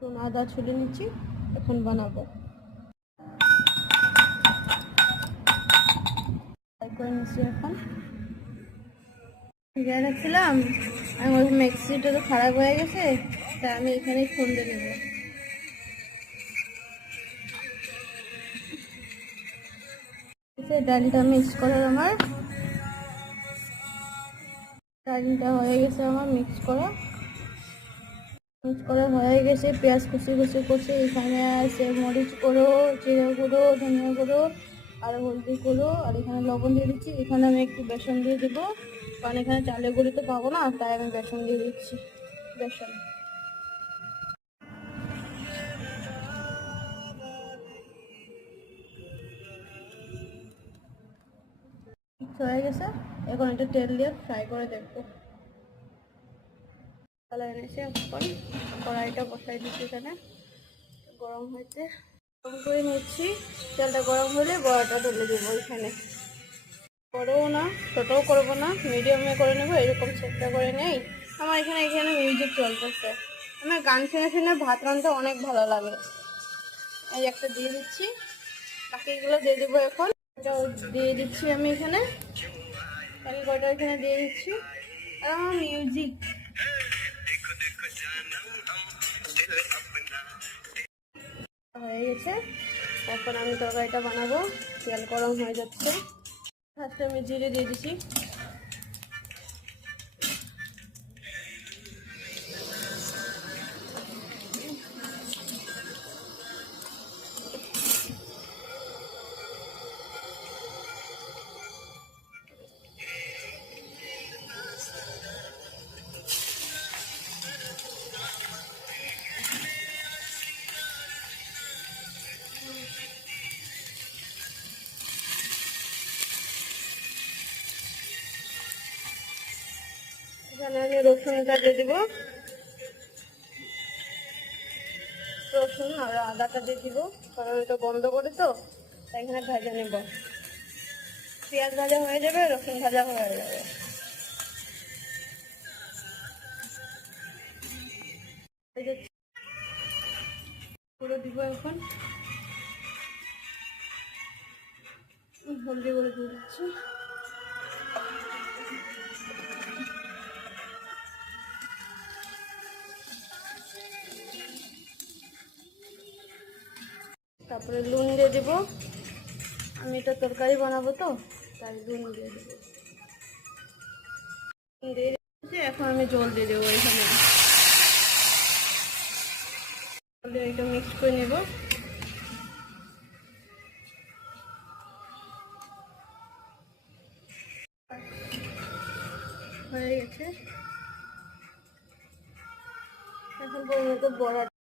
এখন আদা ছুলে নিচ্ছি, এখন বানাবো। করে নিচ্ছি এখন ভিজিয়ে রাখছিলাম, আমি ওই মিক্সিটা তো খারাপ হয়ে গেছে, তা আমি এখানেই খুন্দে দেবো। ডালটা মিক্স করার আমার ডালটা হয়ে গেছে, আমার মিক্স করা হয়ে গেছে। পেঁয়াজ কুচি করছে, এখানে আছে মরিচ গুঁড়ো, জিরা গুঁড়ো, ধনিয়া গুঁড়ো আর হলদি গুঁড়ো, আর এখানে লবণ দিয়ে দিচ্ছি। এখানে আমি একটু বেসন দিয়ে দেবো, কারণ এখানে চালের গুঁড়ি তো পাবো না, তাই আমি বেসন দিয়ে দিচ্ছি। বেসন হয়ে গেছে, এখন এটা তেল দিয়ে ফ্রাই করে দেখবো। কালার এনেছে, এখন কড়াইটা বসাই দিচ্ছি, এখানে গরম হয়েছে, গরম করে নিচ্ছি। তেলটা গরম হলে বড়াটা তুলে দেবো। এখানে বড়ও না ছোটও করবো না, মিডিয়ামে করে নেবো, এরকম চেষ্টা করে নেই। আমার এখানে মিউজিক চলতেছে, আমার গান শুনে শুনে ভাত রান্নতে অনেক ভালো লাগে। এই একটা দিয়ে দিচ্ছি, বাকিগুলো দিয়ে দেবো। এখন এটাও দিয়ে দিচ্ছি আমি এখানে, বাকি কয়টা এখানে দিয়ে দিচ্ছি। আর আমার মিউজিক হয়ে গেছে, এখন আমি তরকারিটা বানাবো। তেল গরম হয়ে যাচ্ছে, ফার্স্টে আমি জিরে দিয়ে দিচ্ছি। এখানে আমি রসুনটা দিয়ে দিব, রসুন আর আদাটা দিয়ে দিব, কারণ এটা বন্ধ করে তো, তাই এখানে ভাজা নেব। পেঁয়াজ ভাজা হয়ে যাবে, রসুন ভাজা হয়ে যাবে। পুরো দিব এখন, হলদি করে দিয়ে দিচ্ছি। তারপরে নুন দিয়ে দিব, আমি এটা তরকারি বানাবো তো, তাই নুন দিয়ে দেবো। দিয়ে দিচ্ছি, এখন আমি জল দিয়ে দেবো। এখানে এটা মিক্স করে নেব। হয়ে গেছে, এখন বড় বড়া